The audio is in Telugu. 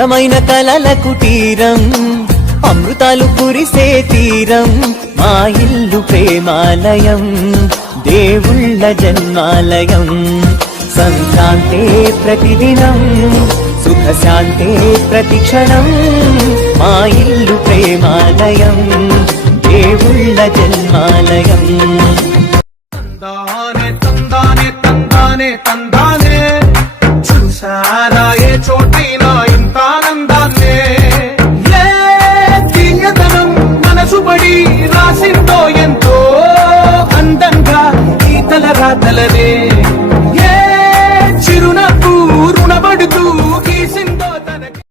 అందమైన కలల కుటీరం అమృతాలు కురిసే తీరం మా ఇల్లు ప్రేమాలయం దేవుళ్ళ జన్మాలయం సంక్రాంతే ప్రతిదినం సుఖ శాంతే ప్రతిక్షణం మా ఇల్లు ప్రేమాలయం దేవుళ్ళ జన్మాలయం తందానే తందానే తందానే తందానే చూసారా ఏ చోటైనా ఇంత ఆనందాన్నే ఏ తీయదనం మనసు పడి రాసిందో ఎంతో అందంగా ఈ తలరాతలనే ఏ చిరునవ్వు రుణపడుతూ గీసిందో తనకి